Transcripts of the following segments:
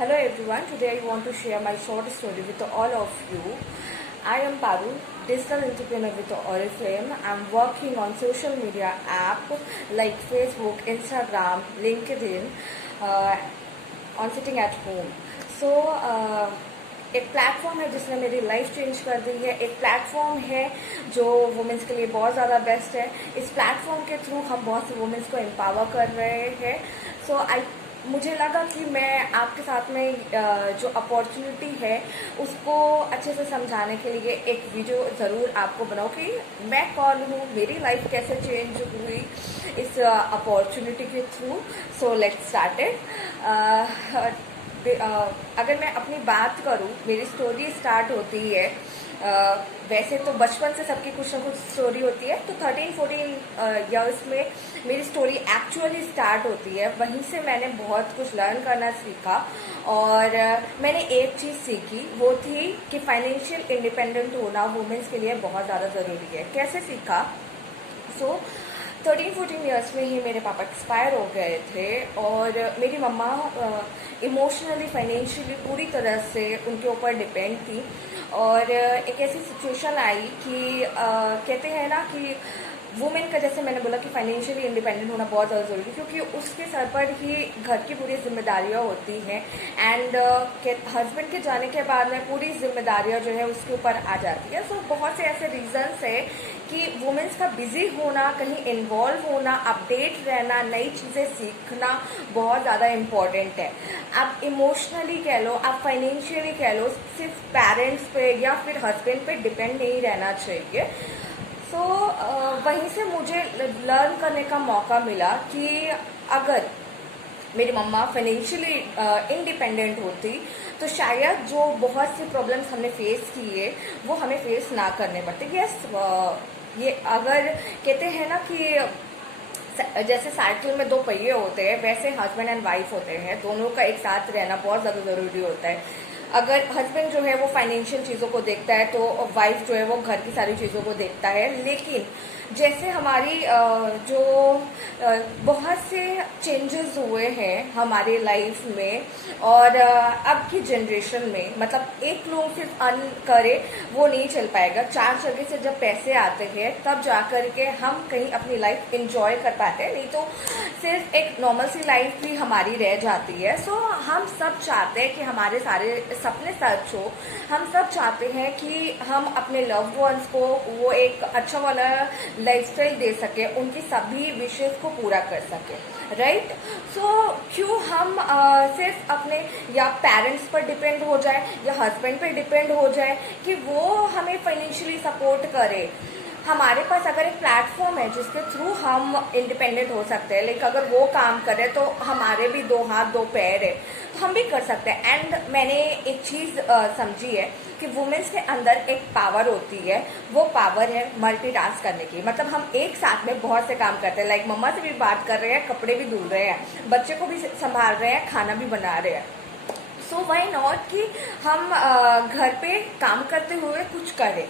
Hello everyone, today I want to share my short story with all of you. I am Paru, digital entrepreneur with Oriflame. I'm working on social media app like Facebook, Instagram, LinkedIn on sitting at home. So एक platform है जिसने मेरी life change कर दी है। एक platform है जो women's के लिए बहुत ज़्यादा बेस्ट है। इस प्लेटफॉर्म के थ्रू हम बहुत से वुमेंस को एम्पावर कर रहे हैं। मुझे लगा कि मैं आपके साथ में जो अपॉर्चुनिटी है उसको अच्छे से समझाने के लिए एक वीडियो ज़रूर आपको बनाऊँ कि मैं कौन हूँ, मेरी लाइफ कैसे चेंज हुई इस अपॉर्चुनिटी के through. So let's start it. अगर मैं अपनी बात करूं, मेरी स्टोरी स्टार्ट होती है वैसे तो बचपन से सबकी कुछ ना कुछ स्टोरी होती है, तो 13-14 इयर्स में मेरी स्टोरी एक्चुअली स्टार्ट होती है। वहीं से मैंने बहुत कुछ लर्न करना सीखा और मैंने एक चीज़ सीखी, वो थी कि फाइनेंशियल इंडिपेंडेंट होना वुमेन्स के लिए बहुत ज़्यादा ज़रूरी है। कैसे सीखा? 13-14 इयर्स में ही मेरे पापा एक्सपायर हो गए थे और मेरी मम्मा इमोशनली फाइनेंशियली पूरी तरह से उनके ऊपर डिपेंड थी। और एक ऐसी सिचुएशन आई कि कहते हैं ना कि वुमेन का, जैसे मैंने बोला कि फाइनेंशियली इंडिपेंडेंट होना बहुत ज़्यादा ज़रूरी है, क्योंकि उसके सर पर ही घर की पूरी जिम्मेदारियाँ होती हैं। एंड हस्बैंड के जाने के बाद में पूरी जिम्मेदारियाँ जो है उसके ऊपर आ जाती है। सो बहुत से ऐसे रीजंस है कि वुमेन्स का बिजी होना, कहीं इन्वॉल्व होना, अपडेट रहना, नई चीज़ें सीखना बहुत ज़्यादा इम्पॉर्टेंट है। आप इमोशनली कह लो, आप फाइनेंशियली कह लो, सिर्फ पेरेंट्स पे या फिर हस्बैंड पे डिपेंड नहीं रहना चाहिए। सो वहीं से मुझे लर्न करने का मौका मिला कि अगर मेरी मम्मा फाइनेंशियली इंडिपेंडेंट होती तो शायद जो बहुत सी प्रॉब्लम्स हमने फेस किए वो हमें फेस ना करने पड़ते। यस, ये अगर कहते हैं ना कि जैसे साइकिल में दो पहिए होते हैं, वैसे हस्बैंड एंड वाइफ होते हैं, दोनों का एक साथ रहना बहुत ज़्यादा ज़रूरी होता है। अगर हस्बैंड जो है वो फाइनेंशियल चीज़ों को देखता है तो वाइफ जो है वो घर की सारी चीज़ों को देखता है। लेकिन जैसे हमारी जो बहुत से चेंजेस हुए हैं हमारे लाइफ में और अब की जनरेशन में, मतलब एक लोग सिर्फ अर्न करे वो नहीं चल पाएगा। चार जगह से जब पैसे आते हैं तब जा कर के हम कहीं अपनी लाइफ इंजॉय कर पाते हैं, नहीं तो सिर्फ एक नॉर्मल सी लाइफ भी हमारी रह जाती है। सो हम सब चाहते हैं कि हमारे सारे सपने सच हो। हम सब चाहते हैं कि हम अपने लव्ड वंस को वो एक अच्छा वाला लाइफस्टाइल दे सके, उनकी सभी विशेष को पूरा कर सके, राइट? सो क्यों हम सिर्फ अपने या पेरेंट्स पर डिपेंड हो जाए या हस्बैंड पर डिपेंड हो जाए कि वो हमें फाइनेंशियली सपोर्ट करे। हमारे पास अगर एक प्लेटफॉर्म है जिसके थ्रू हम इंडिपेंडेंट हो सकते हैं, लाइक अगर वो काम करे तो हमारे भी दो हाथ दो पैर है तो हम भी कर सकते हैं। एंड मैंने एक चीज़ समझी है कि वुमेन्स के अंदर एक पावर होती है, वो पावर है मल्टीटास्क करने की। मतलब हम एक साथ में बहुत से काम करते हैं, लाइक मम्मा से भी बात कर रहे हैं, कपड़े भी धुल रहे हैं, बच्चे को भी संभाल रहे हैं, खाना भी बना रहे हैं। सो व्हाई नॉट कि हम घर पे काम करते हुए कुछ करें।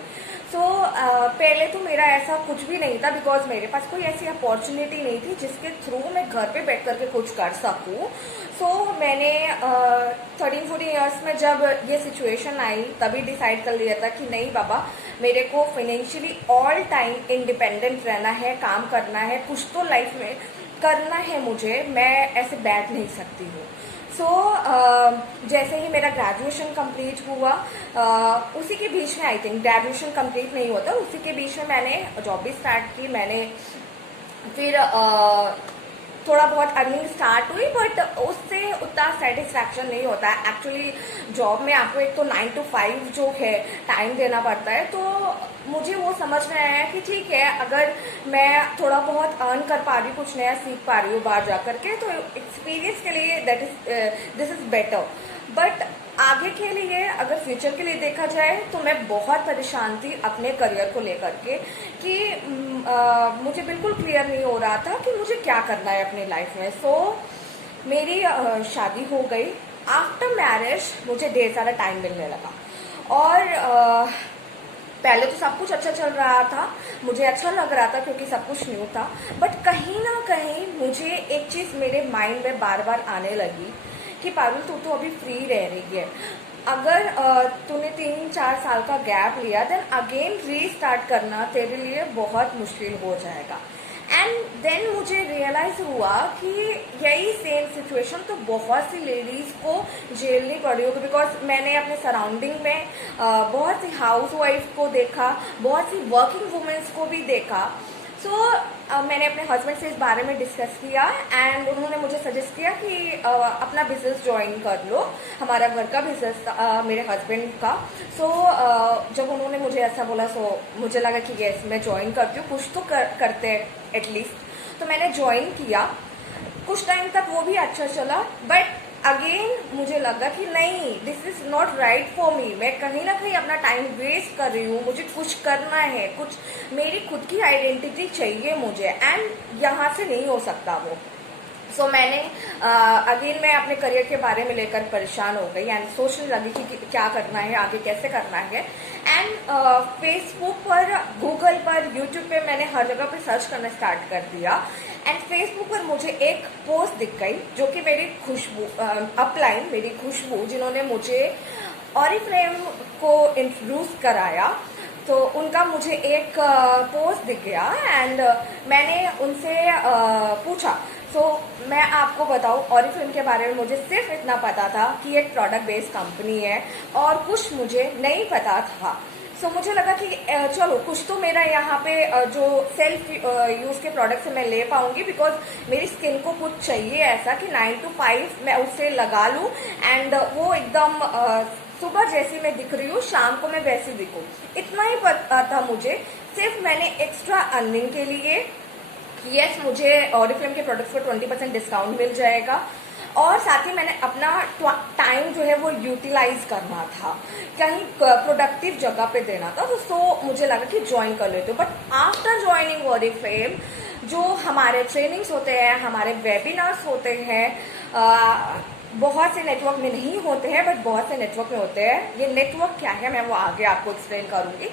पहले तो मेरा ऐसा कुछ भी नहीं था, बिकॉज मेरे पास कोई ऐसी अपॉर्चुनिटी नहीं थी जिसके थ्रू मैं घर पे बैठ करके कुछ कर सकूं। मैंने 13-14 इयर्स में जब ये सिचुएशन आई तभी डिसाइड कर लिया था कि नहीं बाबा, मेरे को फाइनेंशियली ऑल टाइम इंडिपेंडेंट रहना है, काम करना है, कुछ तो लाइफ में करना है मुझे, मैं ऐसे बैठ नहीं सकती हूँ। जैसे ही मेरा ग्रेजुएशन कंप्लीट हुआ, उसी के बीच में, आई थिंक ग्रेजुएशन कंप्लीट नहीं होता, उसी के बीच में मैंने जॉब भी स्टार्ट की। मैंने फिर थोड़ा बहुत अर्निंग स्टार्ट हुई, बट उससे उतना सेटिस्फैक्शन नहीं होता है। एक्चुअली जॉब में आपको एक तो 9 to 5 जो है टाइम देना पड़ता है, तो मुझे वो समझ में आया कि ठीक है, अगर मैं थोड़ा बहुत अर्न कर पा रही हूँ, कुछ नया सीख पा रही हूँ बाहर जा करके, तो एक्सपीरियंस के लिए दिस इज बेटर। बट आगे के लिए, अगर फ्यूचर के लिए देखा जाए तो मैं बहुत परेशान थी अपने करियर को लेकर के कि मुझे बिल्कुल क्लियर नहीं हो रहा था कि मुझे क्या करना है अपनी लाइफ में। मेरी शादी हो गई। आफ्टर मैरिज मुझे ढेर सारा टाइम मिलने लगा और पहले तो सब कुछ अच्छा चल रहा था, मुझे अच्छा लग रहा था क्योंकि सब कुछ न्यू था। बट कहीं ना कहीं मुझे एक चीज़ मेरे माइंड में बार बार आने लगी कि पारुल तू तो अभी फ्री रह रही है, अगर तूने 3-4 साल का गैप लिया देन अगेन रीस्टार्ट करना तेरे लिए बहुत मुश्किल हो जाएगा। एंड देन मुझे रियलाइज हुआ कि यही सेम सिचुएशन तो बहुत सी लेडीज़ को झेलनी पड़ी होगी, बिकॉज मैंने अपने सराउंडिंग में बहुत सी हाउस वाइफ को देखा, बहुत सी वर्किंग वुमेन्स को भी देखा। सो मैंने अपने हस्बैंड से इस बारे में डिस्कस किया एंड उन्होंने मुझे सजेस्ट किया कि अपना बिजनेस ज्वाइन कर लो, हमारा घर का बिजनेस मेरे हस्बैंड का। सो जब उन्होंने मुझे ऐसा बोला मुझे लगा कि यस मैं ज्वाइन करती हूँ, कुछ तो करते हैं एटलीस्ट। तो मैंने ज्वाइन किया, कुछ टाइम तक वो भी अच्छा चला, बट अगेन मुझे लगा कि नहीं, this is not right for me. मैं कहीं ना कहीं अपना टाइम वेस्ट कर रही हूँ, मुझे कुछ करना है, कुछ मेरी खुद की आइडेंटिटी चाहिए मुझे, एंड यहाँ से नहीं हो सकता वो। सो मैंने अगेन मैं अपने करियर के बारे में लेकर परेशान हो गई एंड सोचने लगी कि क्या करना है, आगे कैसे करना है। एंड फेसबुक पर, गूगल पर, यूट्यूब पे मैंने हर जगह पे सर्च करना स्टार्ट कर दिया। एंड फेसबुक पर मुझे एक पोस्ट दिख गई जो कि मेरी खुशबू अपलाइन, मेरी खुशबू, जिन्होंने मुझे ऑरिफ्लेम को इंट्रोड्यूस कराया, तो उनका मुझे एक पोस्ट दिख गया एंड मैंने उनसे पूछा। मैं आपको बताऊं, ऑरिफ्लेम के बारे में मुझे सिर्फ इतना पता था कि एक प्रोडक्ट बेस्ड कंपनी है और कुछ मुझे नहीं पता था। मुझे लगा कि चलो कुछ तो मेरा यहाँ पे जो सेल्फ यूज के प्रोडक्ट से मैं ले पाऊंगी, बिकॉज मेरी स्किन को कुछ चाहिए ऐसा कि 9 to 5 मैं उसे लगा लूं एंड वो एकदम सुबह जैसी मैं दिख रही हूँ शाम को मैं वैसी दिखूं। इतना ही पता था मुझे। सिर्फ मैंने एक्स्ट्रा अर्निंग के लिए, यस मुझे ऑरिफ्लेम के प्रोडक्ट्स पर 20% डिस्काउंट मिल जाएगा, और साथ ही मैंने अपना टाइम जो है वो यूटिलाइज करना था, कहीं प्रोडक्टिव जगह पे देना था। तो मुझे लगा कि ज्वाइन कर लेते हो। बट आफ्टर ज्वाइनिंग ऑरिफ्लेम, जो हमारे ट्रेनिंग्स होते हैं, हमारे वेबिनार्स होते हैं, बहुत से नेटवर्क में नहीं होते हैं बट बहुत से नेटवर्क में होते हैं। ये नेटवर्क क्या है मैं वो आगे आपको एक्सप्लेन करूंगी।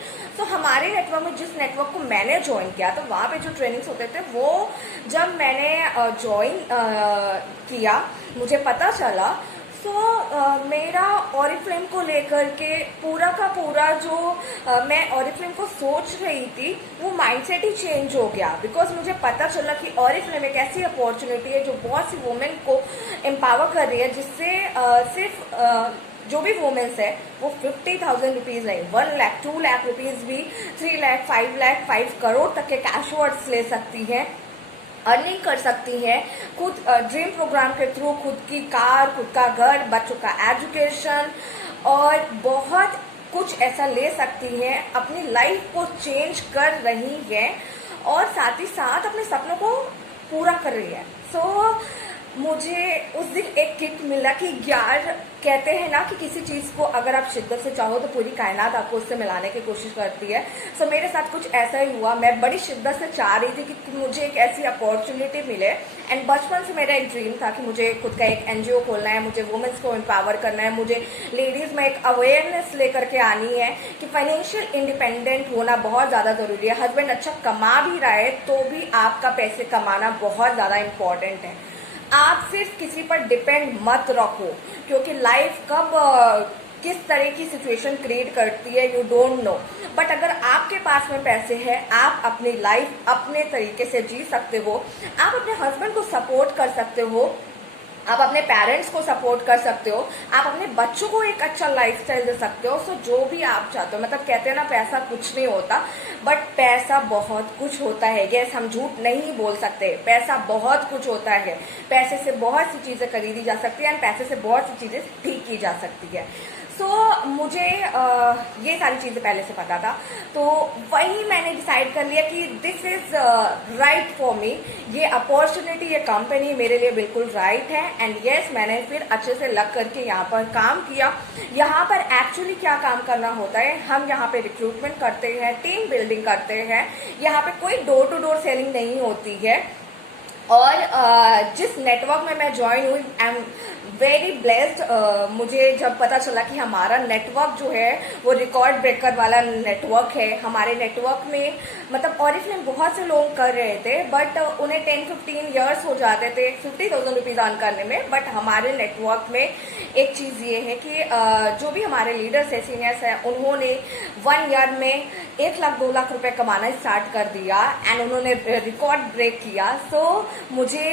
हमारे नेटवर्क में, जिस नेटवर्क को मैंने ज्वाइन किया तो वहाँ पे जो ट्रेनिंग्स होते थे, वो जब मैंने ज्वाइन किया मुझे पता चला। मेरा ऑरिफ्लेम को लेकर के पूरा का पूरा जो मैं ऑरिफ्लेम को सोच रही थी वो माइंडसेट ही चेंज हो गया, बिकॉज मुझे पता चला कि ऑरिफ्लेम एक ऐसी अपॉर्चुनिटी है जो बहुत सी वुमेन को एम्पावर कर रही है, जिससे सिर्फ जो भी वुमेन्स है वो 50,000 रुपीज नहीं, 1 लाख 2 लाख रुपीज भी, 3 लाख 5 लाख 5 करोड़ तक के कैश अवार्ड्स ले सकती हैं, अर्निंग कर सकती हैं, खुद ड्रीम प्रोग्राम के थ्रू खुद की कार, खुद का घर, बच्चों का एजुकेशन और बहुत कुछ ऐसा ले सकती हैं, अपनी लाइफ को चेंज कर रही हैं और साथ ही साथ अपने सपनों को पूरा कर रही है। मुझे उस दिन एक किक मिला कि यार, कहते हैं ना कि किसी चीज़ को अगर आप शिद्दत से चाहो तो पूरी कायनात आपको उससे मिलाने की कोशिश करती है। मेरे साथ कुछ ऐसा ही हुआ। मैं बड़ी शिद्दत से चाह रही थी कि मुझे एक ऐसी अपॉर्चुनिटी मिले, एंड बचपन से मेरा एक ड्रीम था कि मुझे खुद का एक NGO खोलना है, मुझे वुमेन्स को एम्पावर करना है, मुझे लेडीज़ में एक अवेयरनेस लेकर के आनी है कि फाइनेंशियल इंडिपेंडेंट होना बहुत ज़्यादा ज़रूरी है। हस्बैंड अच्छा कमा भी रहा है तो भी आपका पैसे कमाना बहुत ज़्यादा इम्पॉर्टेंट है। आप सिर्फ किसी पर डिपेंड मत रखो, क्योंकि लाइफ कब किस तरह की सिचुएशन क्रिएट करती है यू डोंट नो। बट अगर आपके पास में पैसे हैं, आप अपनी लाइफ अपने तरीके से जी सकते हो, आप अपने हस्बैंड को सपोर्ट कर सकते हो, आप अपने पेरेंट्स को सपोर्ट कर सकते हो, आप अपने बच्चों को एक अच्छा लाइफस्टाइल दे सकते हो। जो भी आप चाहते हो, मतलब कहते हैं ना पैसा कुछ नहीं होता, बट पैसा बहुत कुछ होता है। यस, हम झूठ नहीं बोल सकते, पैसा बहुत कुछ होता है। पैसे से बहुत सी चीजें खरीदी जा सकती है एंड पैसे से बहुत सी चीजें ठीक की जा सकती है। मुझे ये सारी चीज़ें पहले से पता था, तो वही मैंने डिसाइड कर लिया कि this is right for me. ये अपॉर्चुनिटी, ये कंपनी मेरे लिए बिल्कुल राइट है। एंड यस, मैंने फिर अच्छे से लग करके यहाँ पर काम किया। यहाँ पर एक्चुअली क्या काम करना होता है, हम यहाँ पे रिक्रूटमेंट करते हैं, टीम बिल्डिंग करते हैं। यहाँ पे कोई डोर टू डोर सेलिंग नहीं होती है। और जिस नेटवर्क में मैं ज्वाइन हुई, आई एम वेरी ब्लेस्ड। मुझे जब पता चला कि हमारा नेटवर्क जो है वो रिकॉर्ड ब्रेकर वाला नेटवर्क है, हमारे नेटवर्क में मतलब ऑरिफ्लेम बहुत से लोग कर रहे थे, बट उन्हें 10-15 ईयर्स हो जाते थे 50,000 रुपीज अर्न करने में। बट हमारे नेटवर्क में एक चीज ये है कि जो भी हमारे लीडर्स है, सीनियर्स है, उन्होंने 1 ईयर में 1 लाख 2 लाख रुपए कमाना स्टार्ट कर दिया एंड उन्होंने रिकॉर्ड ब्रेक किया। सो मुझे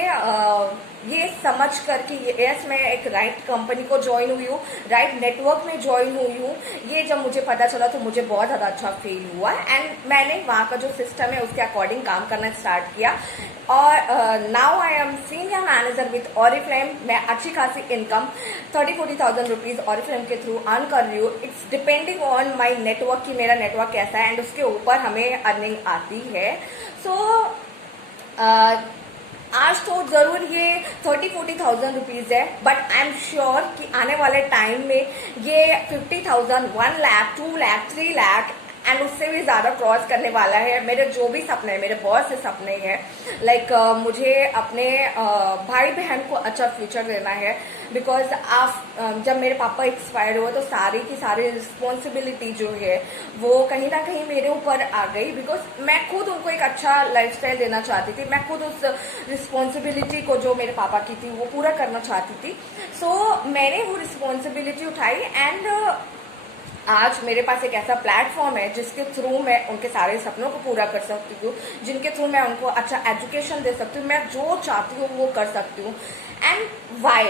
ये समझ कर कि यस मैं एक राइट कंपनी को ज्वाइन हुई हूँ, राइट नेटवर्क में ज्वाइन हुई हूँ, ये जब मुझे पता चला तो मुझे बहुत ज़्यादा अच्छा फील हुआ एंड मैंने वहाँ का जो सिस्टम है उसके अकॉर्डिंग काम करना स्टार्ट किया। और now I am senior manager with Oriflame. मैं अच्छी खासी इनकम 30-40,000 रुपीज ऑरिफ्लेम के थ्रू अर्न कर रही हूँ। It's depending on my network कि मेरा नेटवर्क कैसा है एंड उसके ऊपर हमें अर्निंग आती है। सो आज तो जरूर ये 30-40,000 रुपीज है, बट आई एम श्योर कि आने वाले टाइम में ये 50,000, 1 लाख, 2 लाख, 3 लाख एंड उससे भी ज्यादा क्रॉस करने वाला है। मेरे जो भी सपने हैं, मेरे बहुत से सपने हैं, लाइक मुझे अपने भाई बहन को अच्छा फ्यूचर देना है। बिकॉज आप जब मेरे पापा एक्सपायर हुए तो सारी की सारी रिस्पॉन्सिबिलिटी जो है वो कहीं ना कहीं मेरे ऊपर आ गई। बिकॉज मैं खुद उनको एक अच्छा लाइफस्टाइल देना चाहती थी, मैं खुद उस रिस्पॉन्सिबिलिटी को जो मेरे पापा की थी वो पूरा करना चाहती थी। सो मैंने वो रिस्पॉन्सिबिलिटी उठाई एंड आज मेरे पास एक ऐसा प्लेटफॉर्म है जिसके थ्रू मैं उनके सारे सपनों को पूरा कर सकती हूँ, जिनके थ्रू मैं उनको अच्छा एजुकेशन दे सकती हूँ, मैं जो चाहती हूँ वो कर सकती हूँ। एंड वाई,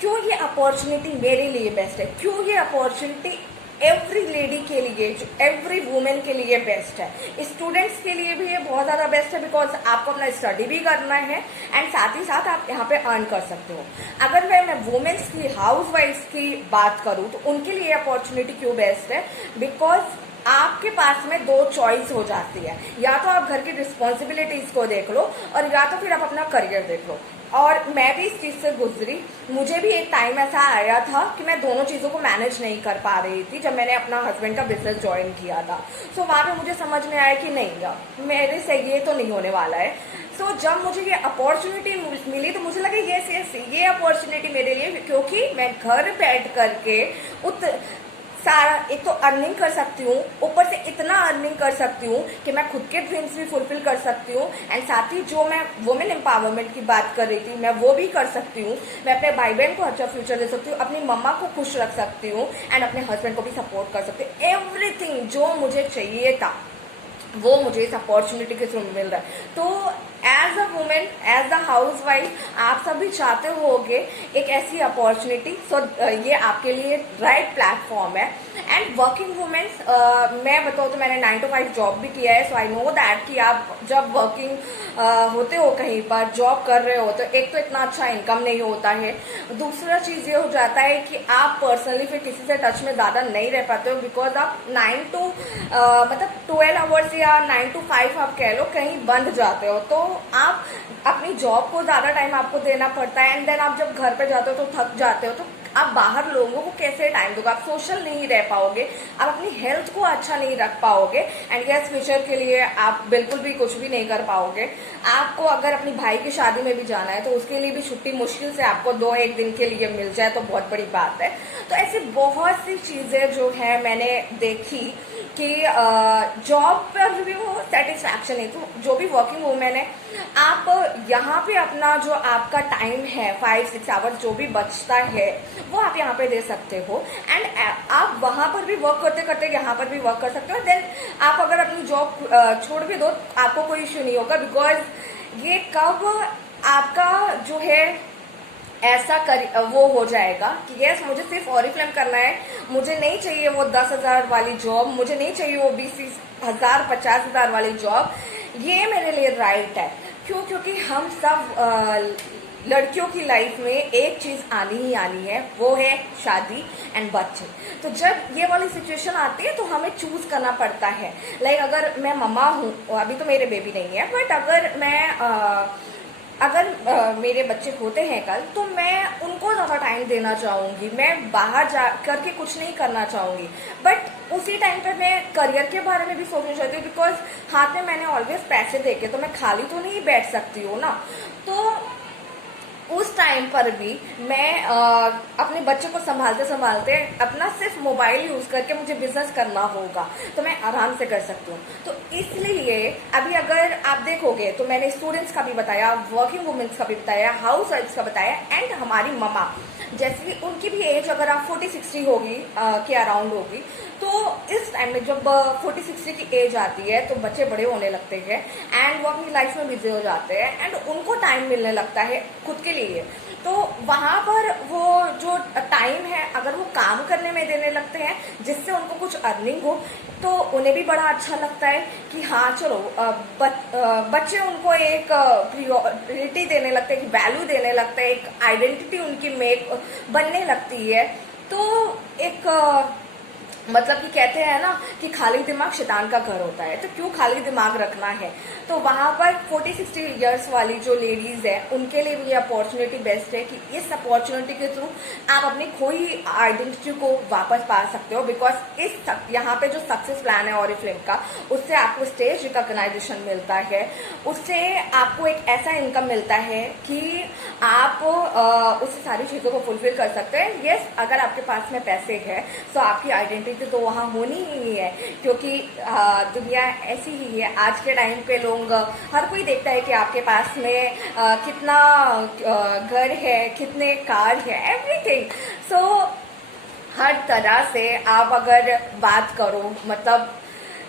क्यों ये अपॉर्चुनिटी मेरे लिए बेस्ट है, क्यों ये अपॉर्चुनिटी एवरी लेडी के लिए, जो एवरी वुमेन के लिए बेस्ट है। स्टूडेंट्स के लिए भी ये बहुत ज़्यादा बेस्ट है बिकॉज आपको अपना स्टडी भी करना है एंड साथ ही साथ आप यहाँ पे अर्न कर सकते हो। अगर मैं वुमेन्स की, हाउस वाइफ्स की बात करूँ तो उनके लिए अपॉर्चुनिटी क्यों बेस्ट है, बिकॉज आपके पास में 2 चॉइस हो जाती है, या तो आप घर की रिस्पॉन्सिबिलिटीज को देख लो और या तो फिर आप अपना करियर देख लो। और मैं भी इस चीज से गुजरी, मुझे भी एक टाइम ऐसा आया था कि मैं दोनों चीजों को मैनेज नहीं कर पा रही थी जब मैंने अपना हस्बैंड का बिजनेस ज्वाइन किया था। सो वहां पे मुझे समझ में आया कि नहीं, मेरे से ये तो नहीं होने वाला है। सो जब मुझे ये अपॉर्चुनिटी मिली तो मुझे लगा यस ये अपॉर्चुनिटी मेरे लिए, क्योंकि मैं घर बैठ करके सारा एक तो अर्निंग कर सकती हूँ, ऊपर से इतना अर्निंग कर सकती हूँ कि मैं खुद के ड्रीम्स भी फुलफिल कर सकती हूँ एंड साथ ही जो मैं वुमेन एम्पावरमेंट की बात कर रही थी मैं वो भी कर सकती हूँ। मैं अपने भाई बहन को अच्छा फ्यूचर दे सकती हूँ, अपनी मम्मा को खुश रख सकती हूँ एंड अपने हस्बैंड को भी सपोर्ट कर सकती हूँ। एवरीथिंग जो मुझे चाहिए था वो मुझे इस अपॉर्चुनिटी के थ्रू मिल रहा है। तो as a women, as a house wife, आप सभी चाहते होगे एक ऐसी अपॉर्चुनिटी। सो ये आपके लिए राइट प्लेटफॉर्म है। एंड वर्किंग वुमेन्स, मैं बताऊँ तो मैंने 9 to 5 जॉब भी किया है, सो आई नो दैट कि आप जब वर्किंग होते हो, कहीं पर जॉब कर रहे हो, तो एक तो इतना अच्छा इनकम नहीं होता है, दूसरा चीज ये हो जाता है कि आप पर्सनली फिर किसी से टच में ज्यादा नहीं रह पाते हो, बिकॉज आप 9 to मतलब 12 आवर्स या 9 to 5 आप कह लो कहीं बंद जाते हो, तो आप अपनी जॉब को ज्यादा टाइम आपको देना पड़ता है एंड देन आप जब घर पे जाते हो तो थक जाते हो, तो आप बाहर लोगों को कैसे टाइम दोगे, आप सोशल नहीं रह पाओगे, आप अपनी हेल्थ को अच्छा नहीं रख पाओगे एंड यस फ्यूचर के लिए आप बिल्कुल भी कुछ भी नहीं कर पाओगे। आपको अगर अपनी भाई की शादी में भी जाना है तो उसके लिए भी छुट्टी मुश्किल से आपको 2-1 दिन के लिए मिल जाए तो बहुत बड़ी बात है। तो ऐसी बहुत सी चीजें जो है मैंने देखी कि जॉब पर भी वो सेटिस्फैक्शन है। तो जो भी वर्किंग वूमेन है, आप यहाँ पे अपना जो आपका टाइम है 5-6 आवर्स जो भी बचता है वो आप यहाँ पे दे सकते हो एंड आप वहां पर भी वर्क करते करते यहाँ पर भी वर्क कर सकते हो। देन आप अगर अपनी जॉब छोड़ भी दो आपको कोई इश्यू नहीं होगा, बिकॉज ये कब आपका जो है ऐसा वो हो जाएगा कि यस मुझे सिर्फ ऑरिफ्लेम करना है, मुझे नहीं चाहिए वो 10,000 वाली जॉब, मुझे नहीं चाहिए वो 20,000 50,000 वाली जॉब, ये मेरे लिए राइट है। क्यों? क्योंकि हम सब लड़कियों की लाइफ में एक चीज आनी ही आनी है, वो है शादी एंड बच्चे। तो जब ये वाली सिचुएशन आती है तो हमें चूज करना पड़ता है। लाइक अगर मैं मम्मा हूँ, अभी तो मेरे बेबी नहीं है, बट अगर मेरे बच्चे होते हैं कल तो मैं उनको ज़्यादा टाइम देना चाहूँगी, मैं बाहर जा करके कुछ नहीं करना चाहूँगी। बट उसी टाइम पर मैं करियर के बारे में भी सोचना चाहती हूँ, बिकॉज हाथ में मैंने ऑलवेज पैसे देके, तो मैं खाली तो नहीं बैठ सकती हूँ ना। तो उस टाइम पर भी मैं अपने बच्चे को संभालते संभालते अपना सिर्फ मोबाइल यूज करके मुझे बिजनेस करना होगा, तो मैं आराम से कर सकती हूँ। तो इसलिए अभी अगर आप देखोगे तो मैंने स्टूडेंट्स का भी बताया, वर्किंग वुमेन्स का भी बताया, हाउस वाइफ्स का बताया, एंड हमारी ममा, जैसे कि उनकी भी एज अगर आप 40-60 होगी के अराउंड होगी, तो इस टाइम में जब 40-60 की एज आती है तो बच्चे बड़े होने लगते हैं एंड वो अपनी लाइफ में बिजी हो जाते हैं एंड उनको टाइम मिलने लगता है खुद के लिए। तो वहां पर वो जो टाइम है अगर वो काम करने में देने लगते हैं जिससे उनको कुछ अर्निंग हो, तो उन्हें भी बड़ा अच्छा लगता है कि हाँ चलो बच्चे उनको एक प्रियोरिटी देने लगते हैं, वैल्यू देने लगते हैं, एक आइडेंटिटी उनकी मेक बनने लगती है। तो एक मतलब कि कहते हैं ना कि खाली दिमाग शैतान का घर होता है, तो क्यों खाली दिमाग रखना है। तो वहां पर 40-60 इयर्स वाली जो लेडीज है उनके लिए भी ये अपॉर्चुनिटी बेस्ट है कि इस अपॉर्चुनिटी के थ्रू आप अपनी खोई आइडेंटिटी को वापस पा सकते हो। बिकॉज इस यहाँ पे जो सक्सेस प्लान है ऑरिफ्लेम का, उससे आपको स्टेज रिकॉग्नाइजेशन मिलता है, उससे आपको एक ऐसा इनकम मिलता है कि आप उससे सारी चीजों को फुलफिल कर सकते हैं। यस, अगर आपके पास में पैसे है तो आपकी आइडेंटिटी तो वहाँ होनी ही है, क्योंकि दुनिया ऐसी ही है। आज के टाइम पे लोग हर कोई देखता है कि आपके पास में कितना घर है, कितने कार है, एवरीथिंग। सो हर तरह से आप अगर बात करो, मतलब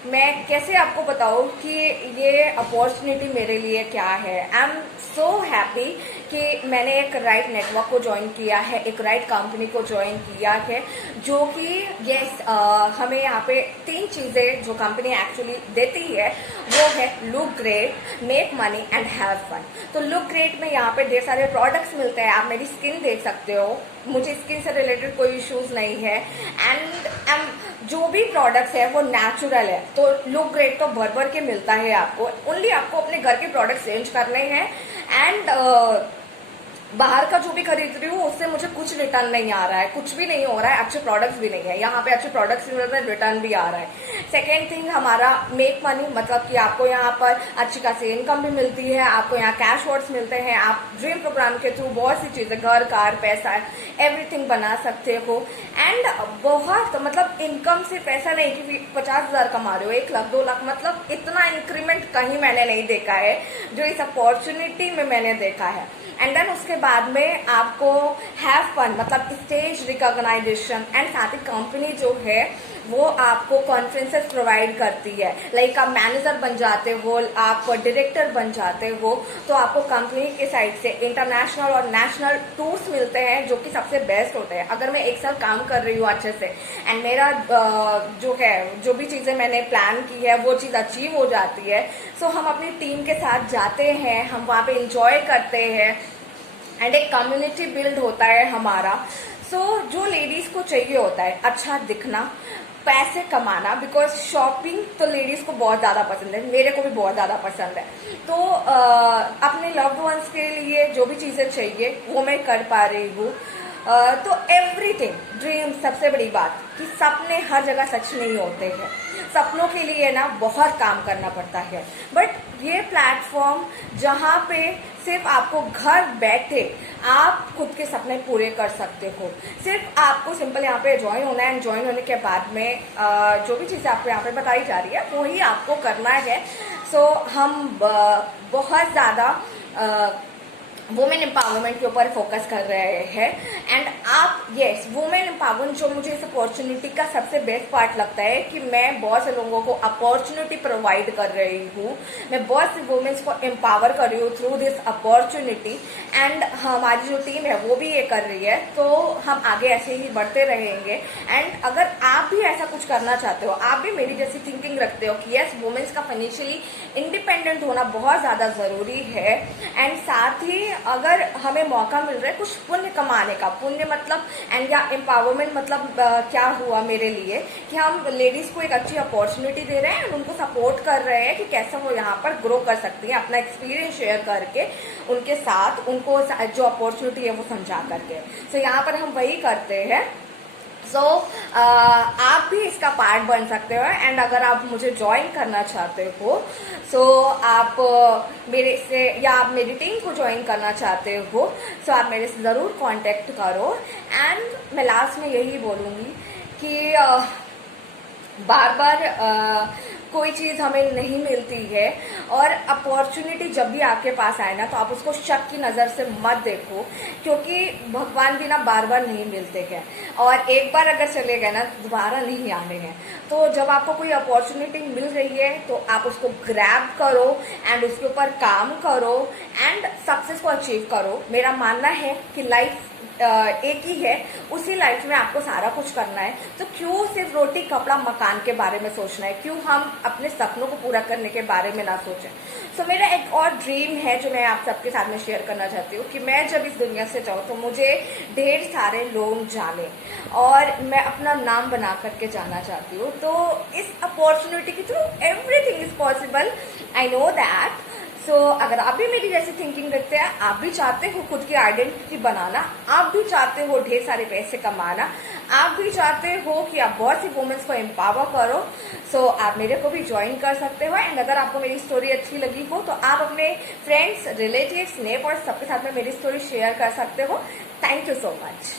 मैं कैसे आपको बताऊं कि ये अपॉर्चुनिटी मेरे लिए क्या है। आई एम सो हैप्पी कि मैंने एक राइट नेटवर्क को ज्वाइन किया है, एक राइट कंपनी को ज्वाइन किया है, जो कि यस हमें यहाँ पे 3 चीज़ें जो कंपनी एक्चुअली देती है वो है look great, make money and have fun. तो लुक ग्रेट में यहाँ पे ढेर सारे प्रोडक्ट्स मिलते हैं, आप मेरी स्किन देख सकते हो, मुझे स्किन से रिलेटेड कोई इश्यूज नहीं है, एंड जो भी प्रोडक्ट्स है वो नेचुरल है। तो लुक ग्रेट तो भर भर के मिलता है आपको, ओनली आपको अपने घर के प्रोडक्ट्स चेंज करने हैं एंड बाहर का जो भी खरीद रही हूँ उससे मुझे कुछ रिटर्न नहीं आ रहा है, कुछ भी नहीं हो रहा है, अच्छे प्रोडक्ट्स भी नहीं है, यहाँ पे अच्छे प्रोडक्ट्स भी मिल रहे हैं, रिटर्न भी आ रहा है। सेकेंड थिंग हमारा मेक मनी, मतलब कि आपको यहाँ पर अच्छी खासी इनकम भी मिलती है, आपको यहाँ कैश वर्ड्स मिलते हैं, आप ड्रीम प्रोग्राम के थ्रू बहुत सी चीजें, घर कार पैसा एवरीथिंग बना सकते हो। एंड बहुत मतलब इनकम सिर्फ ऐसा नहीं कि 50,000 कमा रहे हो, 1 लाख 2 लाख, मतलब इतना इंक्रीमेंट कहीं मैंने नहीं देखा है जो इस अपॉर्चुनिटी में मैंने देखा है। एंड देन उसके बाद में आपको हैव फन, मतलब स्टेज रिकॉग्नाइजेशन, एंड साथ ही कंपनी जो है वो आपको कॉन्फ्रेंसेस प्रोवाइड करती है, लाइक आप मैनेजर बन जाते हो, आप डायरेक्टर बन जाते हो, तो आपको कंपनी के साइड से इंटरनेशनल और नेशनल टूर्स मिलते हैं जो कि सबसे बेस्ट होते हैं। अगर मैं 1 साल काम कर रही हूँ अच्छे से एंड मेरा जो है जो भी चीजें मैंने प्लान की है वो चीज अचीव हो जाती है, सो हम अपनी टीम के साथ जाते हैं, हम वहाँ पे इंजॉय करते हैं एंड एक कम्युनिटी बिल्ड होता है हमारा। सो जो लेडीज को चाहिए होता है अच्छा दिखना, पैसे कमाना, बिकॉज शॉपिंग तो लेडीज को बहुत ज्यादा पसंद है, मेरे को भी बहुत ज्यादा पसंद है। तो अपने लव्ड वंस के लिए जो भी चीजें चाहिए वो मैं कर पा रही हूँ। तो एवरीथिंग ड्रीम, सबसे बड़ी बात कि सपने हर जगह सच नहीं होते हैं, सपनों के लिए ना बहुत काम करना पड़ता है। बट ये प्लेटफॉर्म जहाँ पे सिर्फ आपको घर बैठे आप खुद के सपने पूरे कर सकते हो, सिर्फ आपको सिंपल यहाँ पे ज्वाइन होना है, ज्वाइन होने के बाद में जो भी चीज़ें आपको यहाँ पे बताई जा रही है वही आपको करना है। सो हम बहुत ज़्यादा वुमेन एम्पावरमेंट के ऊपर फोकस कर रहे हैं एंड आप यस वुमेन एम्पावरमेंट, जो मुझे इस अपॉर्चुनिटी का सबसे बेस्ट पार्ट लगता है कि मैं बहुत से लोगों को अपॉर्चुनिटी प्रोवाइड कर रही हूँ, मैं बहुत सी वुमेन्स को एम्पावर कर रही हूँ थ्रू दिस अपॉर्चुनिटी, एंड हमारी जो टीम है वो भी ये कर रही है। तो हम आगे ऐसे ही बढ़ते रहेंगे एंड अगर आप भी ऐसा कुछ करना चाहते हो, आप भी मेरी जैसी थिंकिंग रखते हो कि यस वुमेन्स का फाइनेंशियली इंडिपेंडेंट होना बहुत ज़्यादा ज़रूरी है, एंड साथ ही अगर हमें मौका मिल रहा है कुछ पुण्य कमाने का, पुण्य मतलब एंड या एम्पावरमेंट मतलब क्या हुआ मेरे लिए कि हम लेडीज को एक अच्छी अपॉर्चुनिटी दे रहे हैं एंड उनको सपोर्ट कर रहे हैं कि कैसे वो यहाँ पर ग्रो कर सकती हैं, अपना एक्सपीरियंस शेयर करके उनके साथ, उनको जो अपॉर्चुनिटी है वो समझा करके। सो यहाँ पर हम वही करते हैं। सो आप भी इसका पार्ट बन सकते हो। एंड अगर आप मुझे ज्वाइन करना चाहते हो सो आप मेरे से, या आप मेरी टीम को ज्वाइन करना चाहते हो सो आप मेरे से ज़रूर कांटेक्ट करो। एंड मैं लास्ट में यही बोलूँगी कि बार बार कोई चीज़ हमें नहीं मिलती है, और अपॉर्चुनिटी जब भी आपके पास आए ना तो आप उसको शक की नज़र से मत देखो, क्योंकि भगवान भी ना बार बार नहीं मिलते हैं, और एक बार अगर चले गए ना दोबारा नहीं आने हैं। तो जब आपको कोई अपॉर्चुनिटी मिल रही है तो आप उसको ग्रैब करो एंड उसके ऊपर काम करो एंड सक्सेस को अचीव करो। मेरा मानना है कि लाइफ एक ही है, उसी लाइफ में आपको सारा कुछ करना है, तो क्यों सिर्फ रोटी कपड़ा मकान के बारे में सोचना है, क्यों हम अपने सपनों को पूरा करने के बारे में ना सोचें। सो मेरा एक और ड्रीम है जो मैं आप सबके साथ में शेयर करना चाहती हूँ कि मैं जब इस दुनिया से जाऊँ तो मुझे ढेर सारे लोग जाने और मैं अपना नाम बना करके जाना चाहती हूँ। तो इस अपॉर्चुनिटी के through everything is possible, I know that. So अगर आप भी मेरी जैसी थिंकिंग रखते हैं, आप भी चाहते हो खुद की आइडेंटिटी बनाना, आप भी चाहते हो ढेर सारे पैसे कमाना, आप भी चाहते हो कि आप बहुत सी वुमेन्स को एम्पावर करो, सो आप मेरे को भी ज्वाइन कर सकते हो। एंड अगर आपको मेरी स्टोरी अच्छी लगी हो तो आप अपने फ्रेंड्स, रिलेटिव्स, नेबर्स सबके साथ में मेरी स्टोरी शेयर कर सकते हो। Thank you so much.